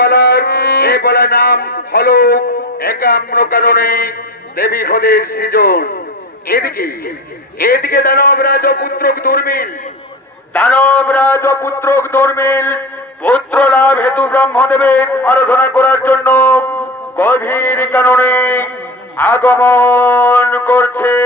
বলার এ বলা নাম হলো একাম্র কারণে দেবী হদের সৃজন। এদিকে এদিকে দানবরাজ পুত্রক দুর্মিল, দানবরাজ পুত্রক দুর্মিল পুত্র লাভ হেতু ব্রহ্মদেবের আরাধনা করার জন্য গভীর কারণে আগমন করছে।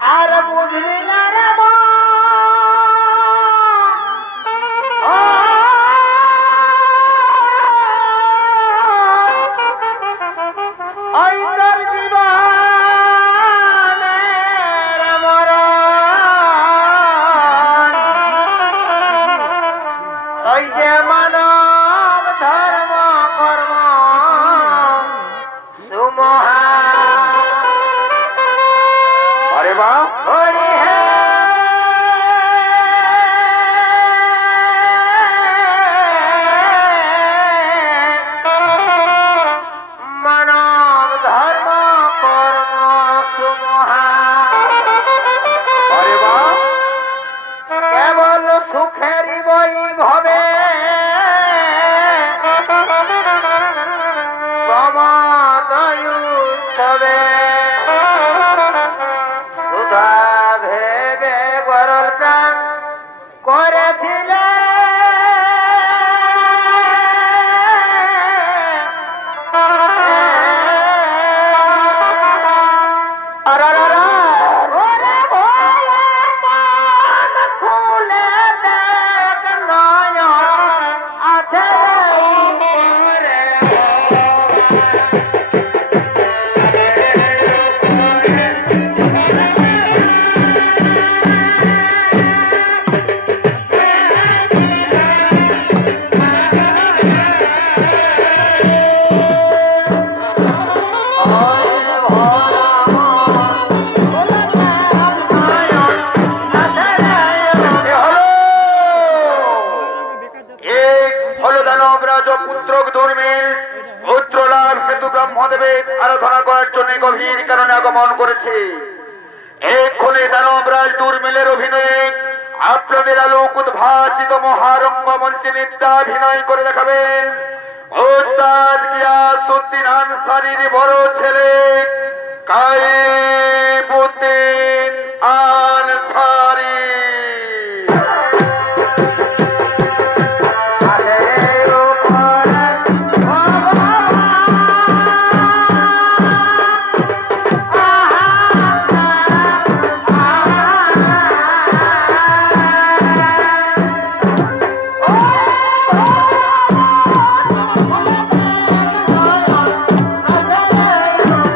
আর বুঝলি না রে মানব ধর্ম কর্ম সুমহা হরি হে মানব ধর্ম কর্ম সুমহা কেবল সুখেরই বই ভবে প্রমদয়ু তবে ভেবে গরল প্রাণ করেছিলে খুলে দেখ নয় আছে ব্রহ্মদেবের আরাধনা করার জন্য গভীর কারণে আগমন করেছে। এক্ষণে দানবরাজ দুর্মিলের অভিনয়ে আপনাদের আলোক উদ্ভাসিত মহারঙ্গ মঞ্চে নৃত্যাভিনয় করে দেখাবেন ওস্তাদ গিয়াসউদ্দিন আনসারীর বড় ছেলে কাইবুদ্দিন আনসারী।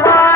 Oh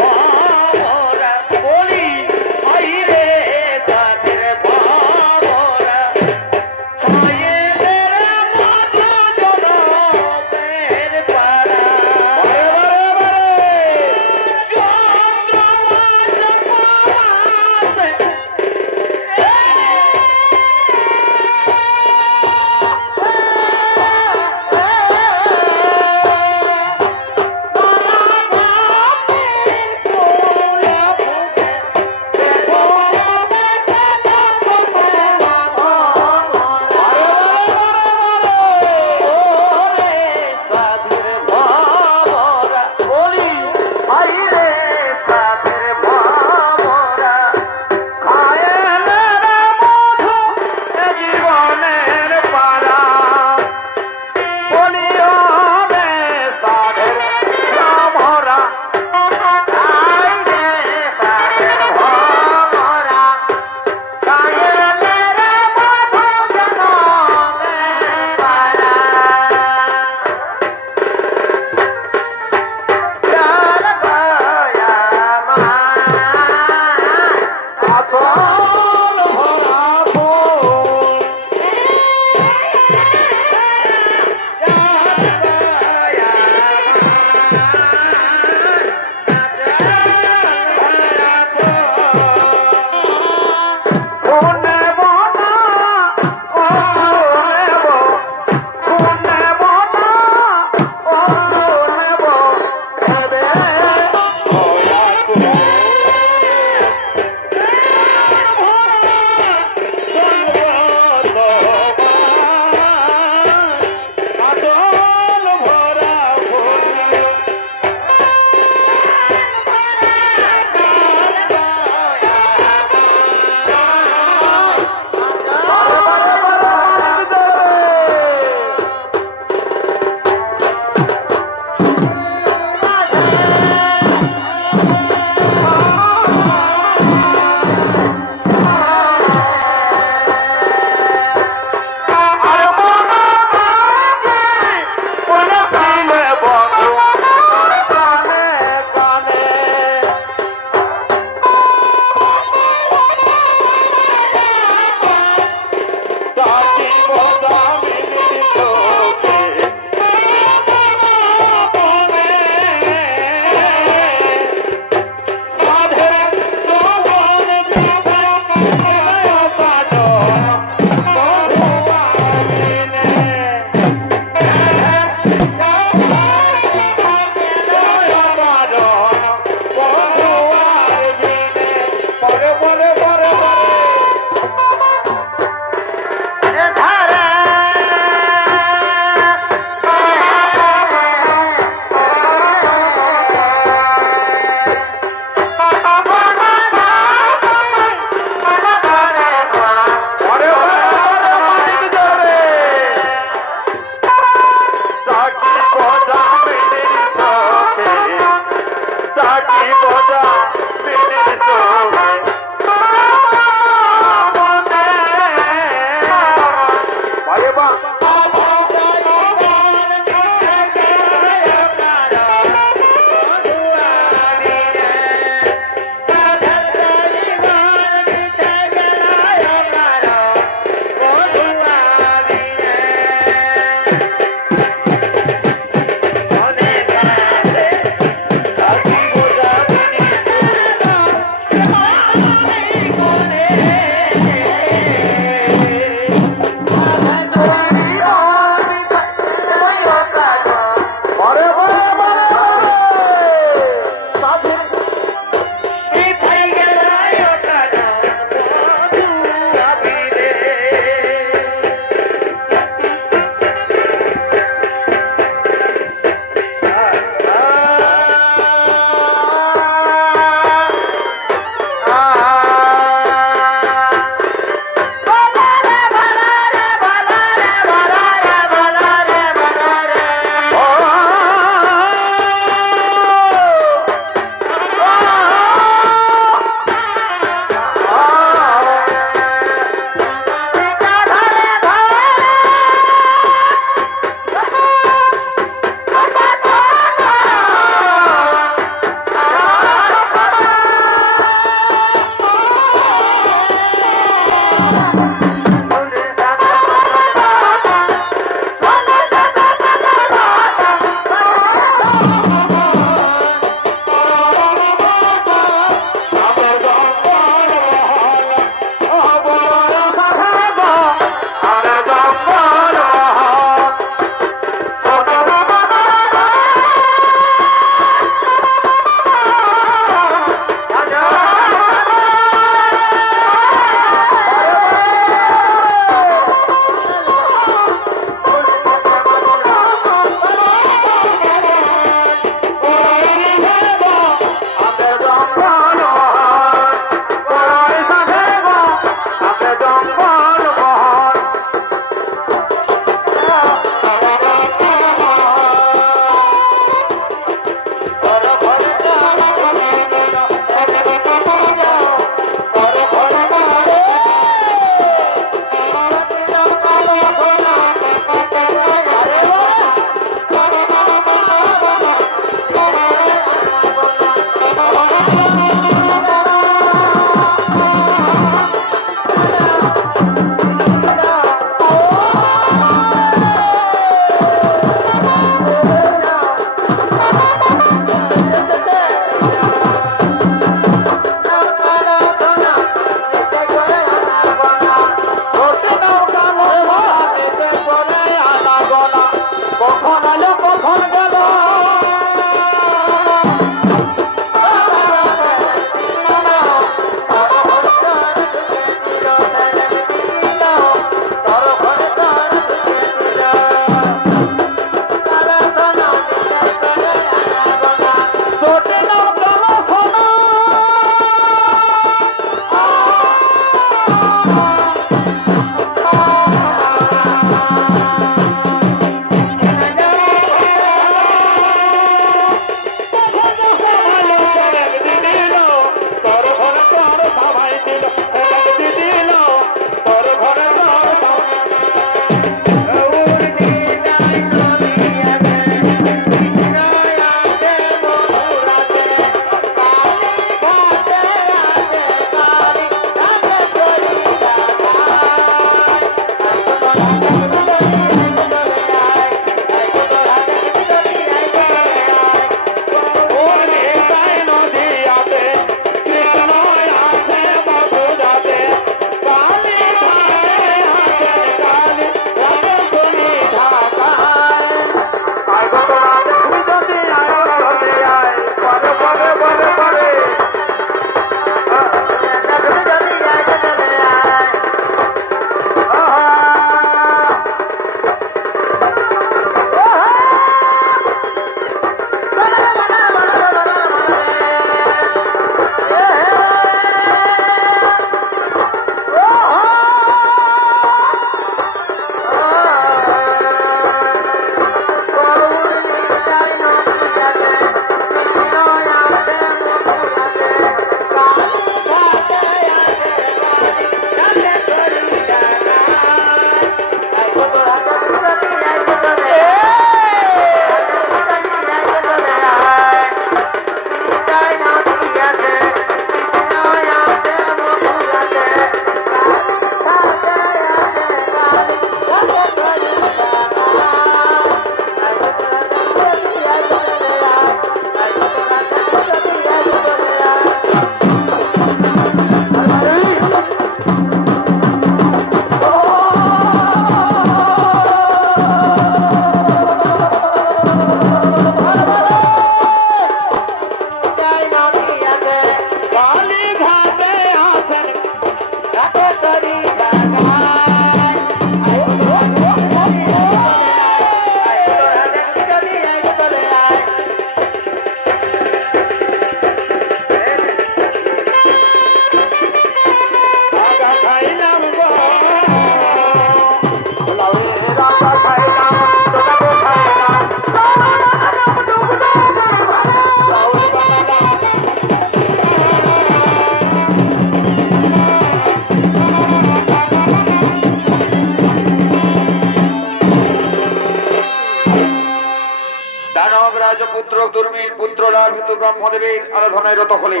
পুত্র দুর্মিল পুত্র লাভিত ব্রহ্মদেবের আরাধনায় রত হলে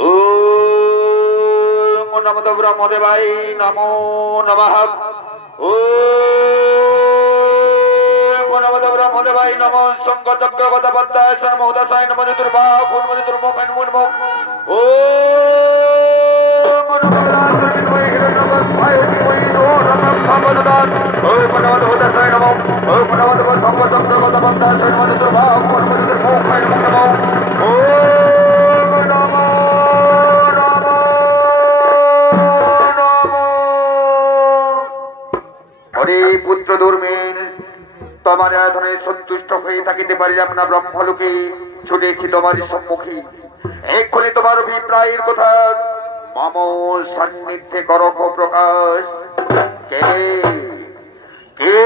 ও নমো ব্রহ্মদেবাই নমো নমঃ ও নমো ব্রহ্মদেবাই নমো সংকটক্র গতপদ্দায় সর্বদাসায় নমো চতুর্বাহ নমো চতুর্মুখায় নমো নমঃ ও পুত্র দুর্মিল তোমার আরাধনায় সন্তুষ্ট হয়ে থাকিতে পারিলাম না ব্রহ্মলোকে ছুটেছি তোমার সম্মুখে এক্ষুনি তোমার অভিপ্রায়ের কথা মম সান্নিধ্যে করো প্রকাশ কে কে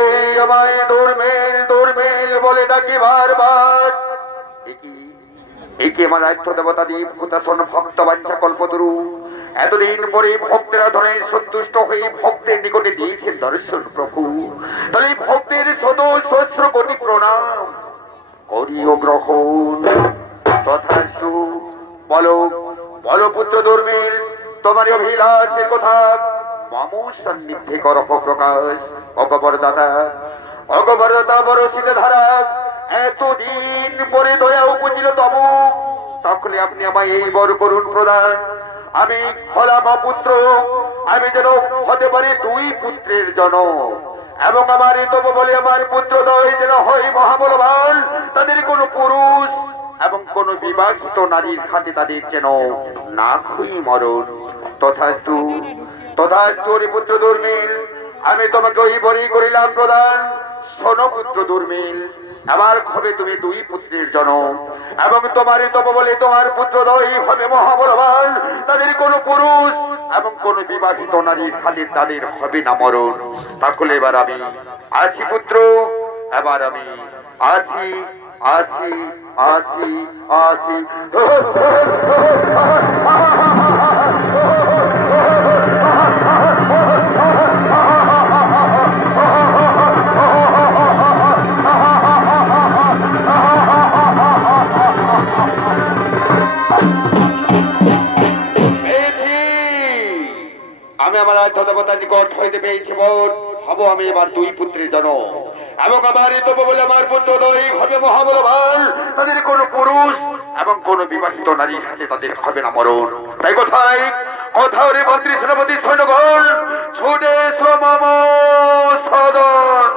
আমায় দুর্মিল দুর্মিল বলে ডাকি বারবার একে আমার আরাধ্য দেবতা দেব হুতাসন ভক্ত বাঞ্ছা কল্পতরু এতদিন পরে ভক্তের আরাধনায় সন্তুষ্ট হয়ে ভক্তের নিকটে দিয়েছেন দর্শন প্রভু তাহলে ভক্তের শত সহস্র কোটি প্রণাম করিও গ্রহণ তথাস্তু বলো বলো পুত্র দুর্মিল তোমার অভিলাষের কথা মম সান্নিধ্যে কর প্রকাশ অগবরদাতা বরসিত ধারা এতদিন পরে দয়া উপজিল তবু তখন আপনি আমায় এই বড় করুণ প্রদান আমি হলাম পুত্র আমি যেন হতে পারি দুই পুত্রের জনক এবং আমার তবু বলে আমার পুত্রদ্বয় যেন হয় মহাবলবান, তাদের কোন পুরুষ এবং কোন বিবাহিত নারীর হাতে তাদের যেন না খুই মরণ। তথাস্তু তথাস্তু পুত্র দুর্মিল, আমি তোমাকে ওই বলি করিলাম প্রদান। শোনো পুত্র দুর্মিল, আমার হবে তুমি দুই পুত্রের জনম, এবং তোমারই তব বলে তোমার পুত্রদ্বয় হবে মহাবলবান, তাদের কোন পুরুষ এবং কোন বিবাহিত নারীর হাতে তাদের হবে না মরণ। তাহলে এবার আমি আছি পুত্র, এবার আমি আছি আছি আছি আছি। আমি আমার আধ্যাত্মতার নিকট হইতে পেয়েছি বল, হব আমি এবার দুই পুত্রের জনম, এবং আমার তব বলে আমার পুত্রদ্বয় হবে মহাবলবান, তাদের কোন পুরুষ এবং কোন বিবাহিত নারীর হাতে তাদের হবে না মরণ। তাই কোথায় কোথাও রে মন্ত্রী সেনাপতি সৈন্যগণ, ছুটে মম সদন।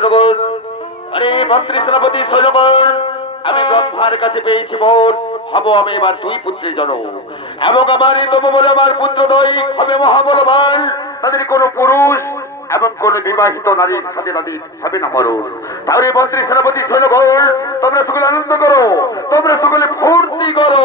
সৈন্যগণ, আরে মন্ত্রী সেনাপতি সৈন্যগণ, আমি ব্রহ্মার কাছে পেয়েছি বর, হব আমি এবার দুই পুত্রের জনক, এবং আমার এই তব বলে আমার পুত্র দই হবে মহাবলবান। তাদের কোন পুরুষ এবং কোন বিবাহিত নারীর সাথে তাদের হবে না মরণ। তাহলে মন্ত্রী সেনাপতি সৈন্যগণ, তোমরা সকলে আনন্দ করো, তোমরা সকলে ফুর্তি করো।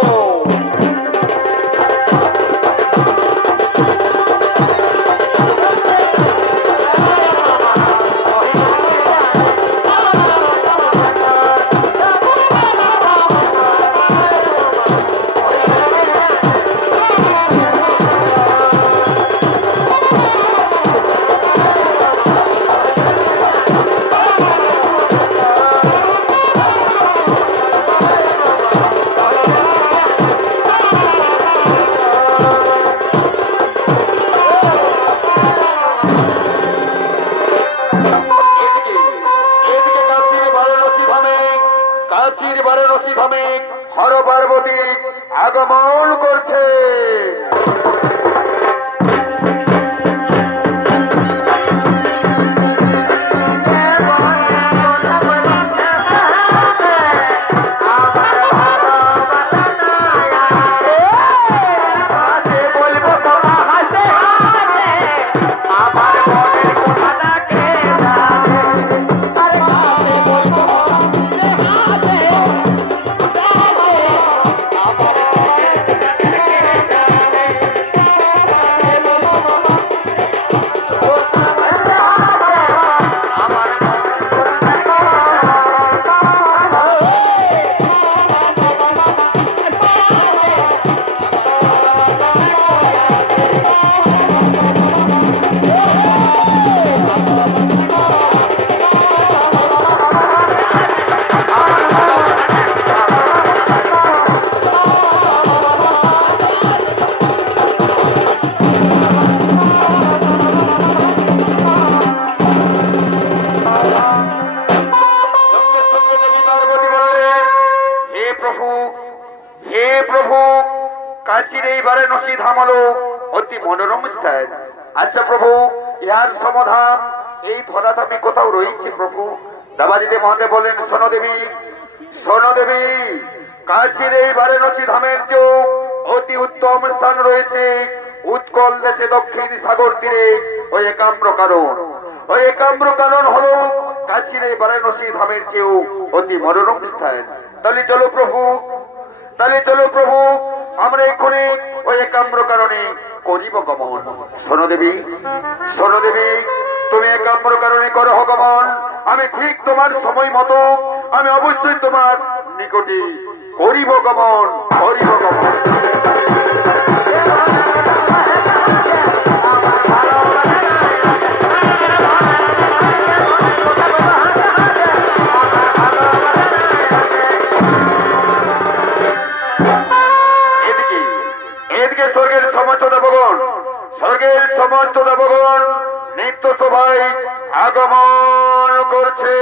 হর পার্বতী আগমন করছে। আচ্ছা প্রভু, ইহার সমাধান এই ধরাধামে কোথাও রয়েছে প্রভু? দেবাদিদেব মহাদেব বলেন, শোনো দেবী, শোনো দেবী, কাশীর এই বারাণসী ধামের যে অতি উত্তম স্থান রয়েছে উৎকল দেশে দক্ষিণ সাগর তীরে, ওই একাম্র কারণ, ওই একাম্র কারণ হলো কাশীর এই বারাণসী ধামের চেয়েও অতি মনোরম স্থান। তাহলে চলো প্রভু, তাহলে চলো প্রভু, আমরা এক্ষুনি ওই একাম্র কারণে করিব গমন। শোনো দেবী, শোনো দেবী, তুমি একাম্র কারণে করো গমন, আমি ঠিক তোমার সময় মতো আমি অবশ্যই তোমার নিকটে করিব গমন, করিব গমন। স্বর্গের সমস্ত দেবগণ নিত্য সভায় আগমন করছে।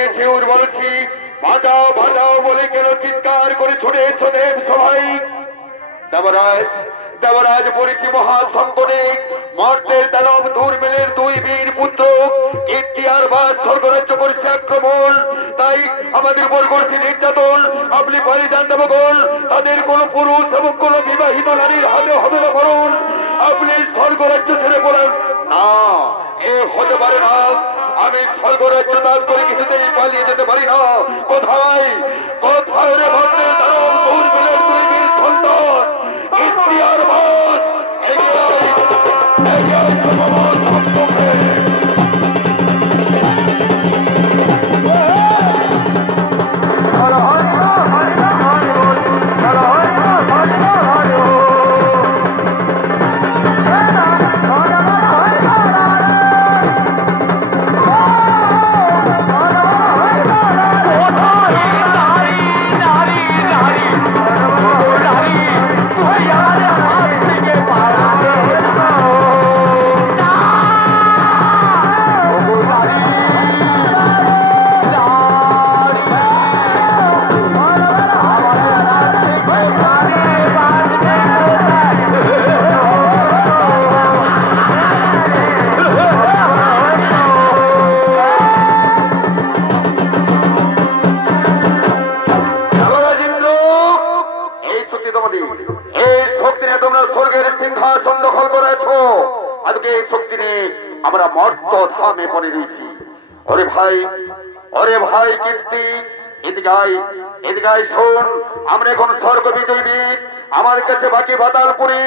হয়েছে ওর বলছি বাজাও বাজাও বলে কেন চিৎকার করে ছুটে এসো দেব সবাই। দেবরাজ দেবরাজ পড়েছি মহাসংকটে, মর্তের দানব দুর্মিলের দুই বীর পুত্র ইতিহার বা স্বর্গরাজ্য করেছে আক্রমণ, তাই আমাদের উপর করছে নির্যাতন। আপনি পারি যান দেবগণ, তাদের কোন পুরুষ এবং কোন বিবাহিত নারীর হাতে হবে না মরণ। আপনি স্বর্গরাজ্য ছেড়ে বলেন না, এ হতে পারে না। আমি স্বর্গরাজ্য ত্যাগ করে কিছুতেই পালিয়ে যেতে পারি না। কোথায় কোথায় রে মর্তের দানব দুর্মিলের দুই বীর সন্তান ইতিহার বাস এগিয়ে এগিয়ে আমরা মর্ত ধামে পড়ে রয়েছি। ওরে ভাই কীর্তি এদিকায় শোন, আমরা এখন স্বর্গ বিজয়ী বীর, আমার কাছে বাকি বাদালপুরি,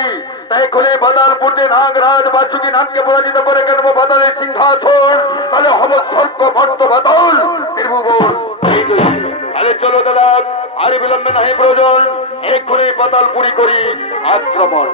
তাই খুলে বাদালপুরে নাগরাজ বাসুকি নামকে পরাজিত করে কেনবো বাদালের সিংহাসন, তাহলে হব স্বর্গ মর্ত বাদল ত্রিভুবন। আরে চলো দাদা, আরে বিলম্বে নাহি প্রয়োজন, এক্ষুনি বাদালপুরি করি আক্রমণ।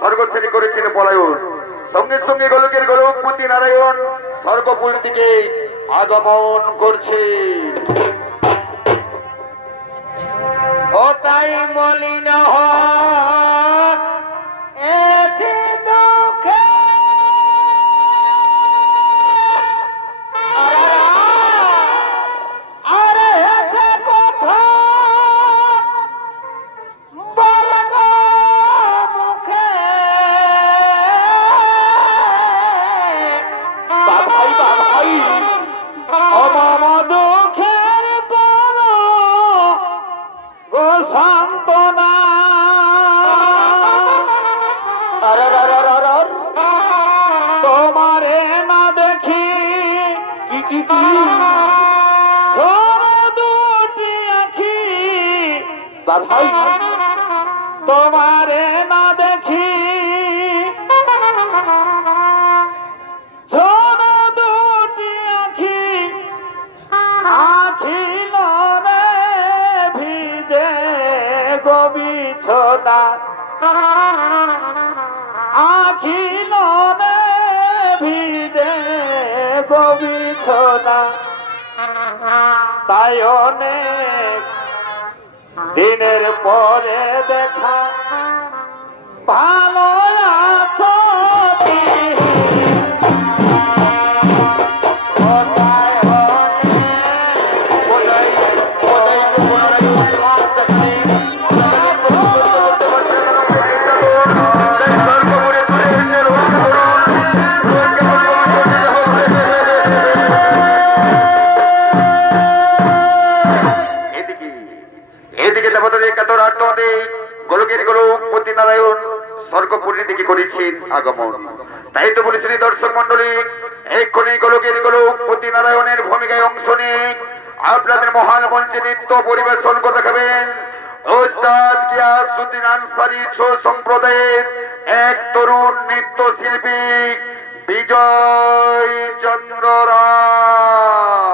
স্বর্গ ছেড়ে করেছেন পলায়ন, সঙ্গে সঙ্গে গোলকের গোলকপতি নারায়ণ স্বর্গপুর দিকে আগমন করছে। ও তাই মলিন তোমারে না দেখি দুটি আখি, তোমারে না দেখি দুটি আখি, আখি রে ভিজে গোবিছনা, আখি রে ভিজে গোবিছনা, তাই অনেক দিনের পরে দেখা ভালো আছো। গোলকের গোলকপতি নারায়ণ স্বর্গপুরীর দিকে করেছেন আগমন, তাই তো বলেছিলেন দর্শক মন্ডলী, এক্ষুনি গোলকের গোলকপতি নারায়ণের ভূমিকায় অংশ নিয়ে আপনাদের মহান মঞ্চে নৃত্য পরিবেশন করে দেখাবেন ওস্তাদ গিয়াসউদ্দিন আনসারী সম্প্রদায়ের এক তরুণ নৃত্যশিল্পী বিজয় চন্দ্র রায়।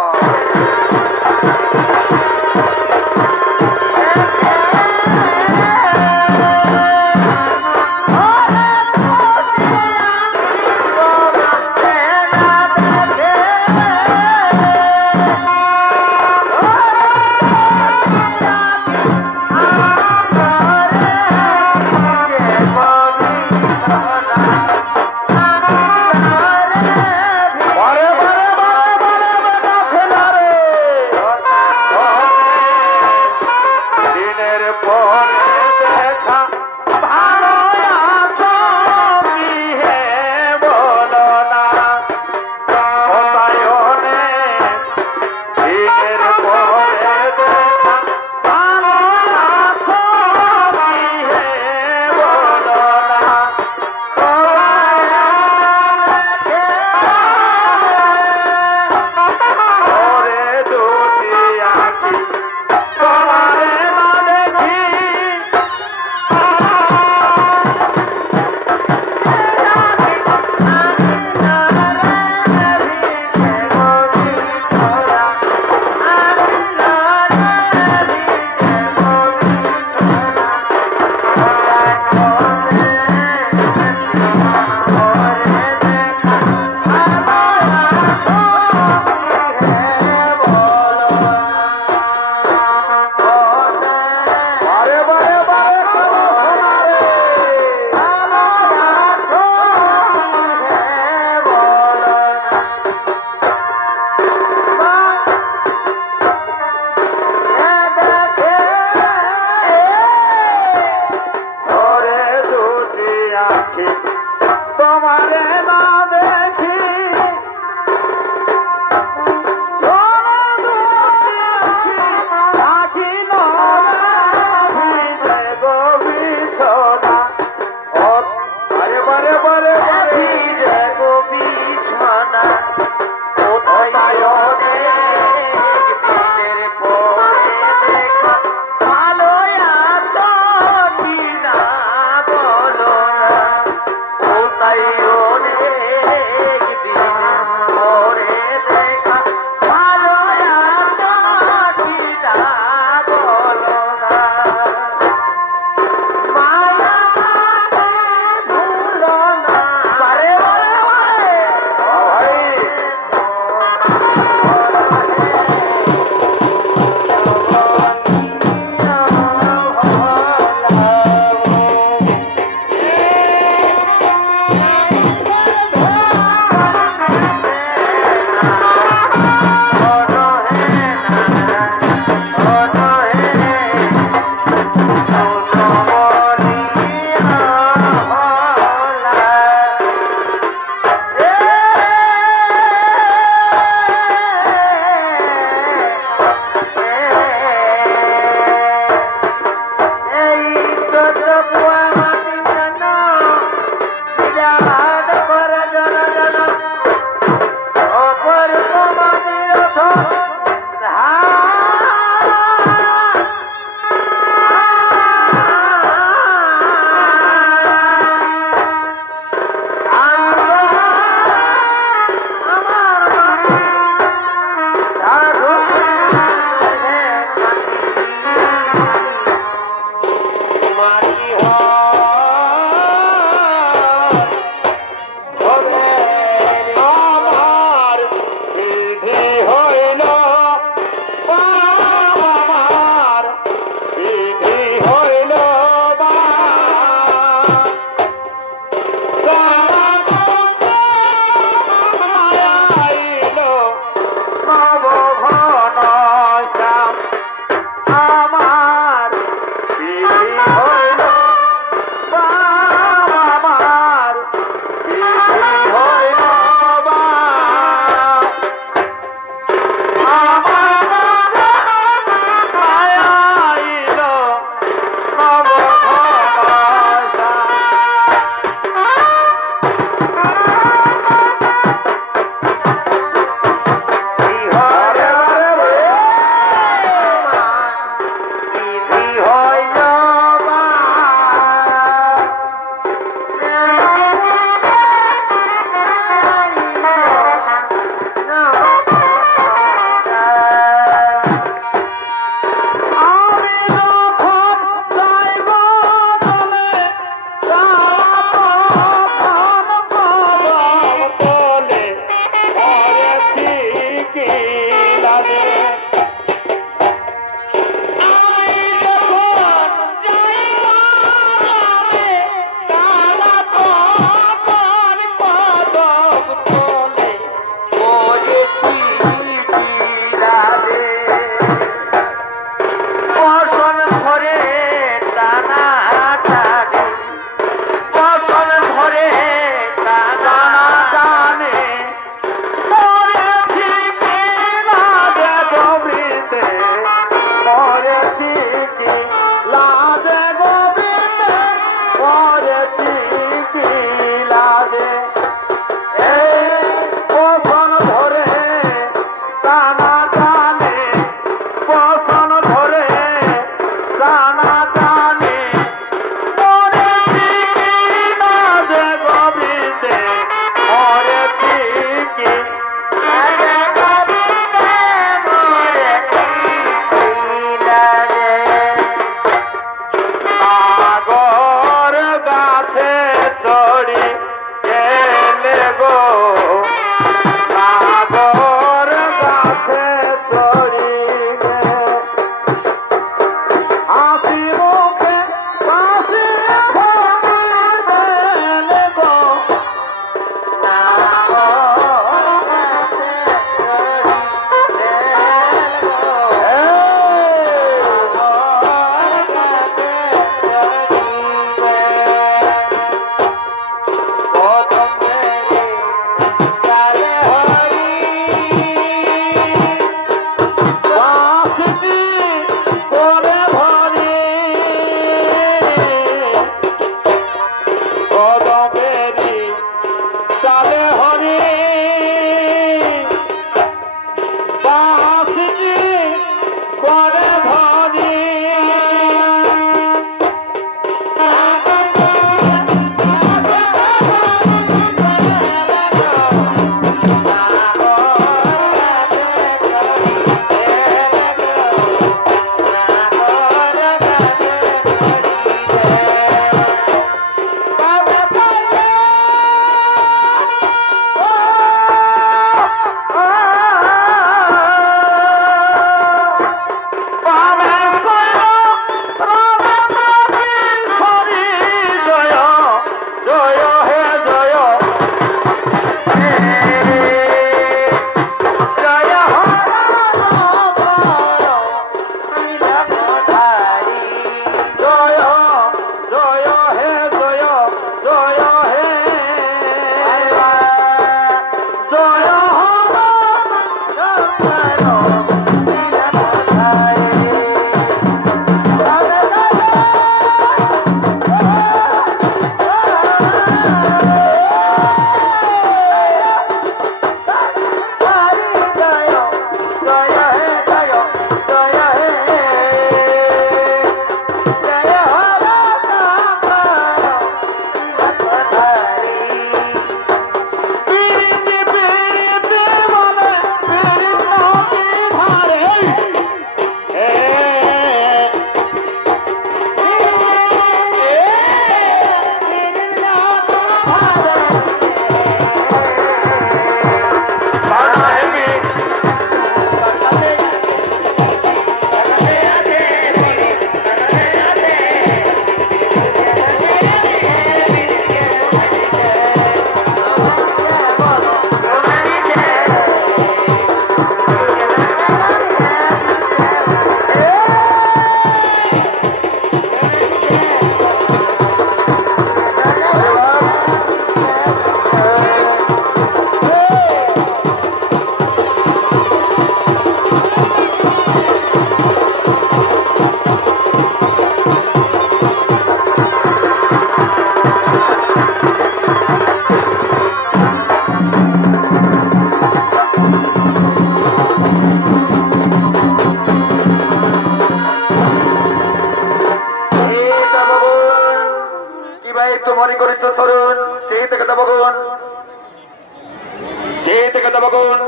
দেবগণ,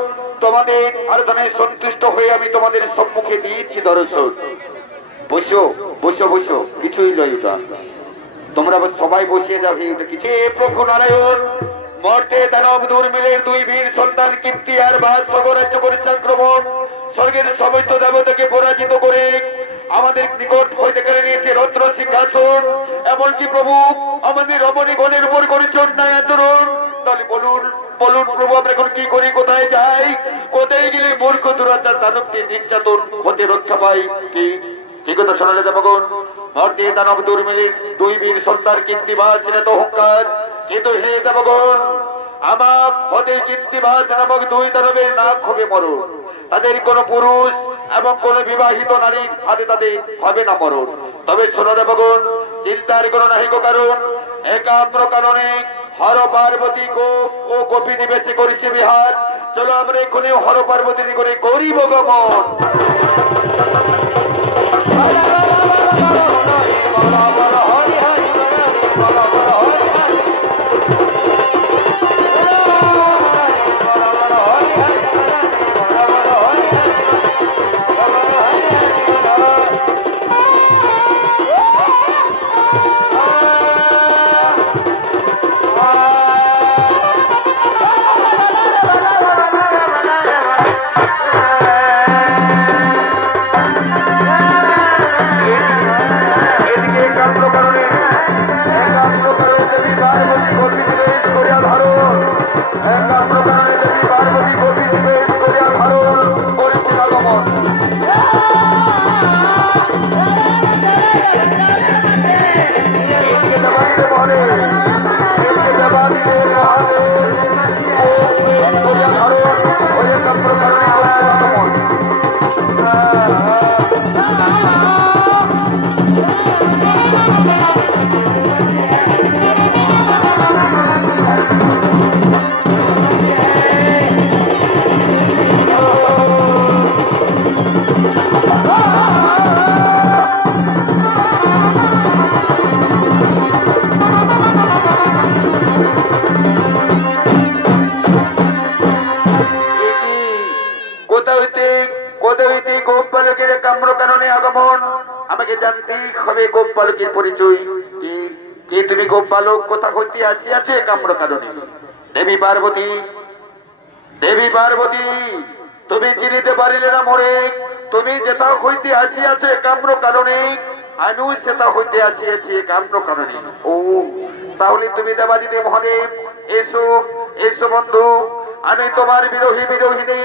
তোমাদের আরাধনায় সন্তুষ্ট হয়ে আমি তোমাদের সম্মুখে দিয়েছি দর্শন। বসো বসো বসো, কিছুই লইবা, তোমরা সবাই বসিয়ে যাবে। কিছু প্রভু নারায়ণ মর্তে দানব দুর্মিলের দুই বীর সন্তান কীর্তি আর বাস স্বর্গরাজ্য করেছে আক্রমণ, স্বর্গের সমস্ত দেবতাকে পরাজিত করে আমাদের নিকট হইতে কেড়ে নিয়েছে রত্ন সিংহাসন। এমনকি প্রভু আমাদের রমণীগণের উপর করেছে অন্যায় আচরণ। তাহলে বলুন বলুন প্রভু, আমরা এখন কি করি, কোথায় যাই, কোথায় গেলে মূর্খ দুরাচার দানবকে নির্যাতন হতে রক্ষা পাই? কি কথা শোনালে দেবগণ? মর্তে দানব দুর্মিলের দুই বীর সন্তান কীর্তিবাজ তো অহংকার, কিন্তু হে দেবগণ, আমার হতে কীর্তিবাজ নামক দুই দানবের নাক হবে মরণ। তাদের কোন পুরুষ এবং কোন বিবাহিত নারীর হাতে তাদের হবে না মরণ। তবে শোনো দেবগণ, চিন্তার কোন নাহিক কারণ, একাত্র কারণে হর পার্বতী গোপ ও গোপী নিবেশে করেছে বিহার। চলো আমরা এখানে হর পার্বতী করে করিব গমন। গোপবালকের পরিচয় কি? কি তুমি গোপবালক কোথা হইতে আসিয়াছে কাম্র কারণে? দেবী পার্বতী, দেবী পার্বতী, তুমি চিনিতে পারিলে না মোরে? তুমি যেটা হইতে আসিয়াছে কাম্র কারণে, আমিও সেটা হইতে আসিয়াছি কাম্র কারণে। ও তাহলে তুমি দেবাদিদেব মহাদেব, এসো এসো বন্ধু, আমি তোমার বিরোহী বিরোহিনী,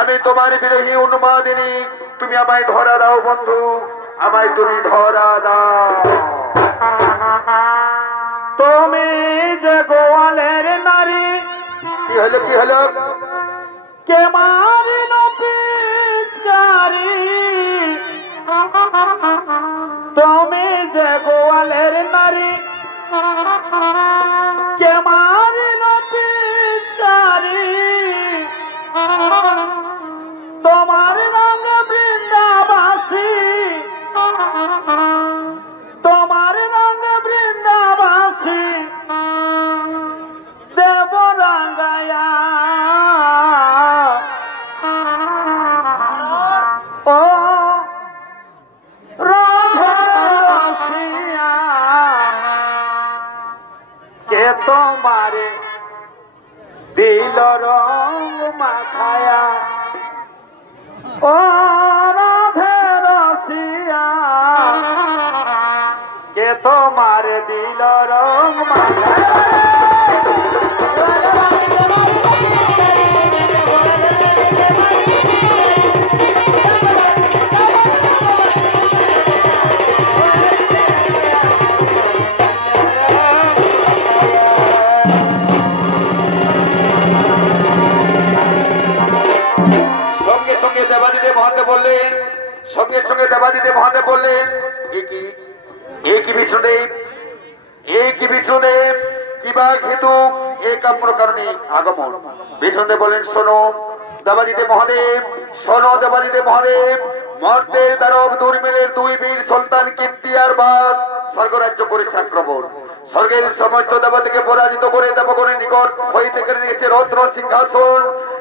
আমি তোমার বিরোহী উন্মাদিনী। তুমি আমায় ধরা দাও বন্ধু, আমায় তুমি ধরা দাও। তুমি যে গোয়ালের নারী, কি হলো কি হলো? কে মারিল পিচকারি, তুমি যে গোয়ালের নারী, কে মারিল পিচকারি, তোমার রঙ বৃন্দাবাসী, তোমার রঙ বৃন্দাবাসী, দেব রাঙ্গায়া ও রাধিয়া, কে তোমারে দিল রঙ মাখায়া, ও রাধে রসিয়া, কে তোমার দিল রঙ মাখায়া। সঙ্গে সঙ্গে দেবাদিদেব মহাদেব বললেন, এই কি বিষ্ণুদেব, এই কি বিষ্ণুদেব, কিবা হেতু এই কাম্র কারণে আগমন? বিষ্ণুদেব বলেন, শোনো দেবাদিদেব মহাদেব, শোনো দেবাদিদেব মহাদেব, মর্তের দানব দুর্মিলের দুই বীর সন্তান কীর্তি আর বাস স্বর্গরাজ্য করেছে আক্রমণ। স্বর্গের সমস্ত দেবতাকে পরাজিত করে দেবগণের নিকট হইতে কেড়ে নিয়েছে রত্ন সিংহাসন।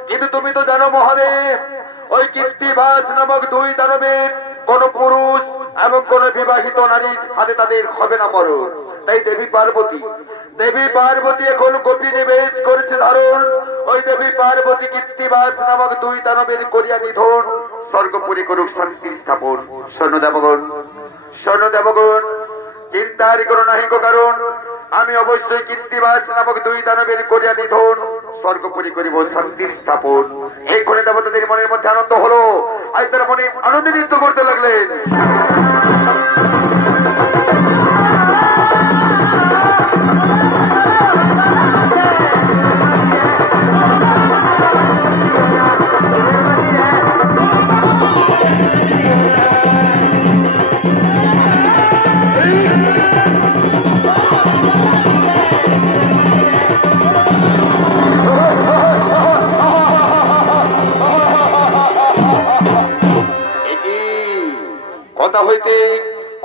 কিন্তু তুমি তো জানো মহাদেব, ওই কীর্তিবাস নামক দুই দানবের কোন পুরুষ এবং কোন বিবাহিত নারীর হাতে তাদের হবে না মরণ। তাই দেবী পার্বতী এখন গোপী নিবেশ করেছে ধারণ। ওই দেবী পার্বতী কীর্তিবাস নামক দুই দানবের করিয়া নিধন, স্বর্গপুরী করুক শান্তির স্থাপন। স্বর্ণদেবগণ চিন্তার করো নাহি গো, কারণ আমি অবশ্যই কীর্তিবাস নামক দুই দানবের করিয়া নিধন, স্বর্গপুরী করিব শান্তির স্থাপন। এক্ষণে দেবতাদের মনের মধ্যে আনন্দ হলো, আজ তারা মনে আনন্দে নৃত্য করতে লাগলেন।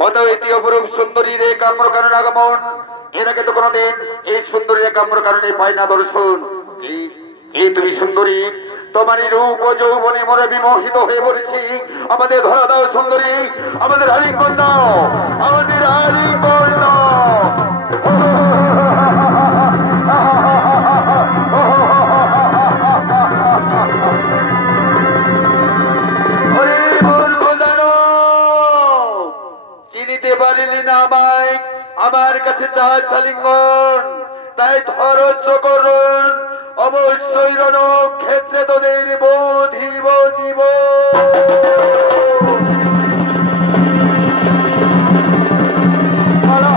কথা হইতে অপরূপ সুন্দরী রে কাম্র কারণ আগমন। এর আগে তো কোনদিন এই সুন্দরী রে কাম্র কারণে পাই না দর্শন। এই তুমি সুন্দরী, তোমারই রূপ ও যৌবনে মনে বিমোহিত হয়ে পড়েছি। আমাদের ধরা দাও সুন্দরী, আমাদের আলিঙ্গন দাও, আমাদের আলিঙ্গন দাও। চিনিতে পারিলি না আমায়, আমার কাছে চাস আলিঙ্গন, তাই ধরছ করুন অবশ্যই রণক্ষেত্রে তোদের বোধিব জীব। বলো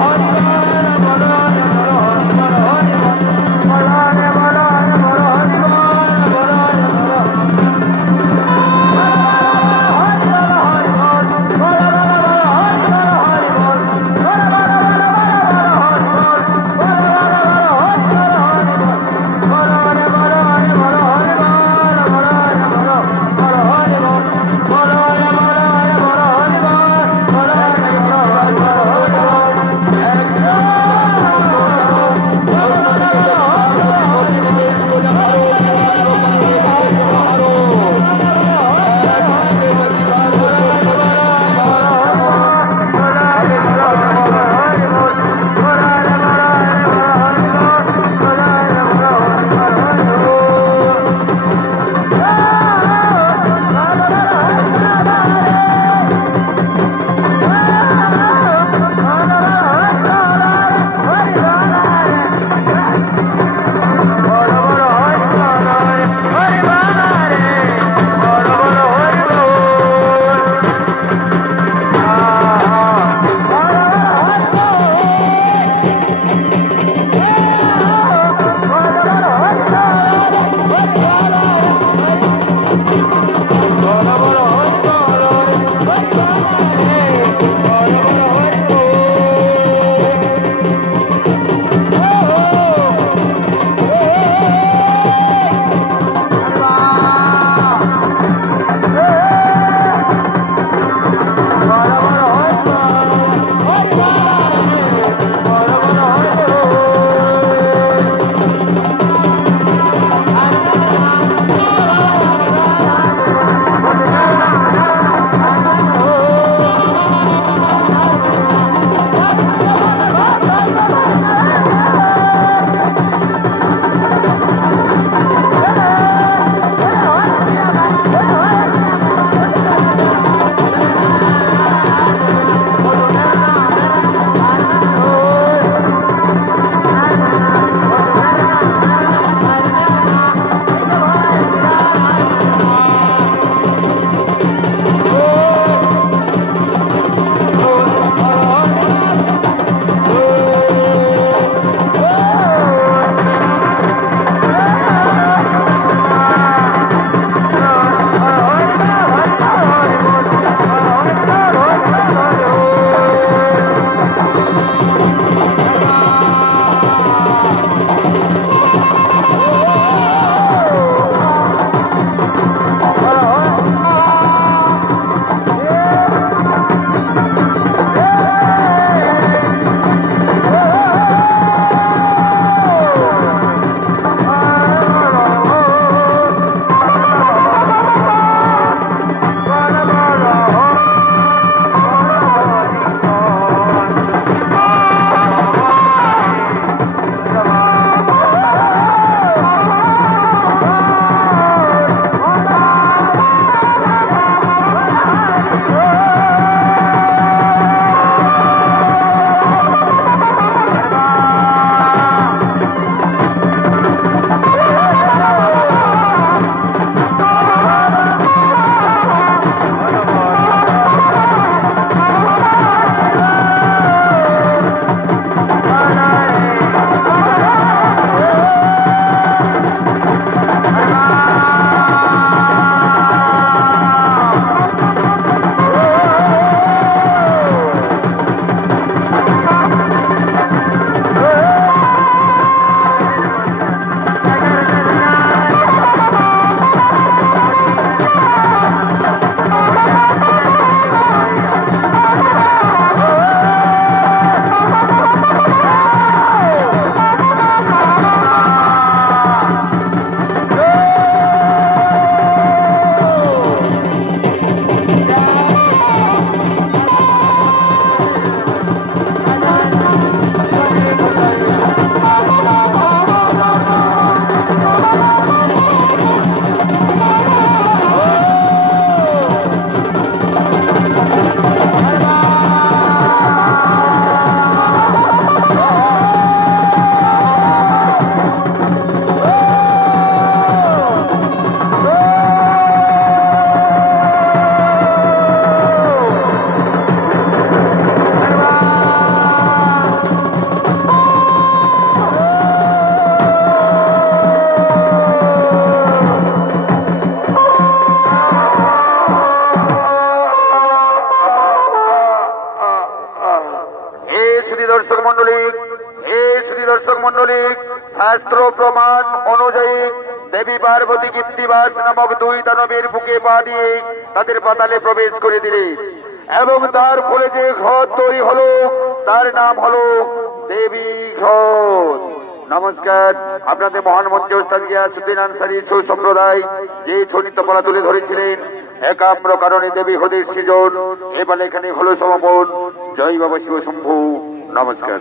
দর্শক মন্ডলী শাস্ত্র প্রমাণ অনুযায়ী দেবী পার্বতী কীর্তিবাস নামক দুই দানবের বুকে পা দিয়ে তাদের পাতালে প্রবেশ করে দিলেন এবং তার ফলে যে ঘর তৈরি হলো তার নাম হলো দেবী ঘর। নমস্কার। আপনাদের মহান মঞ্চে ওস্তাদ গিয়াসউদ্দিন আনসারী ছৌ সম্প্রদায় যে ছৌ নৃত্যকলা তুলে ধরেছিলেন একাম্র কারণে দেবী হদের সৃজন, এবার এখানে হলো সমাপন। জয় বাবা শিব শম্ভু। নমস্কার।